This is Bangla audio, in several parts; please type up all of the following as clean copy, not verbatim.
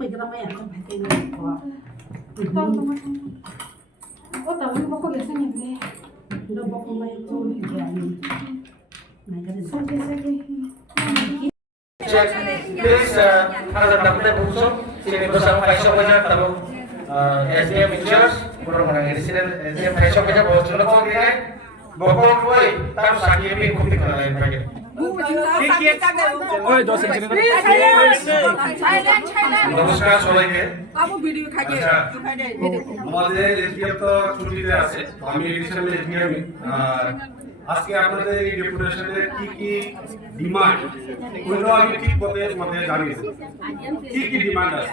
ไปก็ไม่อยากไปที่นี่เพราะว่าต้องโอ้แต่ว่าพวกเขาเรียกสิ่งนี้เราบอกว่าไม่รู้อย่างนี้ไหนก็ได้สักทีสักที Please, ada tampilnya khusus sini bersama Faisal Bajar tamu SDM in charge, kurang menang di sini SDM Faisal Bajar bawa sudah kau dia, bawa kau tahu sakit ini kutik lain lagi. ওই 10 সেকেন্ড নমস্কার সবাইকে। আমাদের এসডিএম তো ছুটিতে আছে, আমি এডিশনাল এসডিএম। আজকে আপনাদের এই ডেপুটেশনের কি কি ডিমান্ড ওইগুলো আমি ঠিক মতে জানিয়েছি কি কি ডিমান্ড আছে,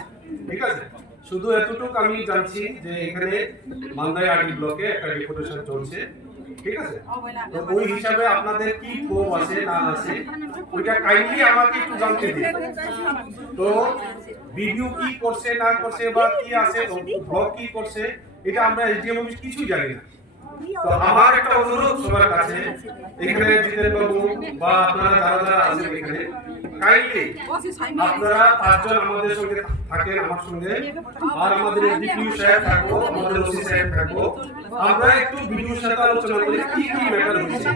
ঠিক আছে। শুধু এতটুকু আমি জানছি যে এখানে মান্দাই আরডি ব্লকে একটা ডেপুটেশন চলছে, ঠিক আছে। তো ওই হিসাবে আপনাদের কি ক্ষোভ আছে না আছে ওইটা কাইন্ডলি আমাকে একটু জানতে দিন। তো ভিডিও কি করছে না করছে বা কি আছে ব্লগ কি করছে এটা আমরা এসডিএম অফিস কিছুই জানি না। তো আমার একটা অনুরোধ সবার কাছে, এখানে জিতেন বাবু বা আপনারা যারা যারা আছেন এখানে কাইন্ডলি আপনারা 5 জন আমাদের সঙ্গে থাকেন, আমার সঙ্গে, আর আমাদের এসডিপিউ সাহেব থাকবো, আমাদের ওসি সাহেব থাকবো, আমরা একটু ভিডিওর সাথে আলোচনা করি কি কি ম্যাটার হচ্ছে,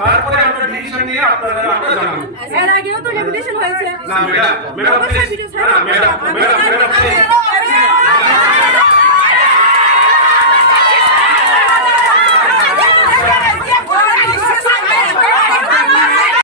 তারপরে আমরা ডিসিশন নিয়ে আপনারা জানাবো। এর আগেও তো ডেপুটেশন হয়েছে না ম্যাডাম ম্যাডাম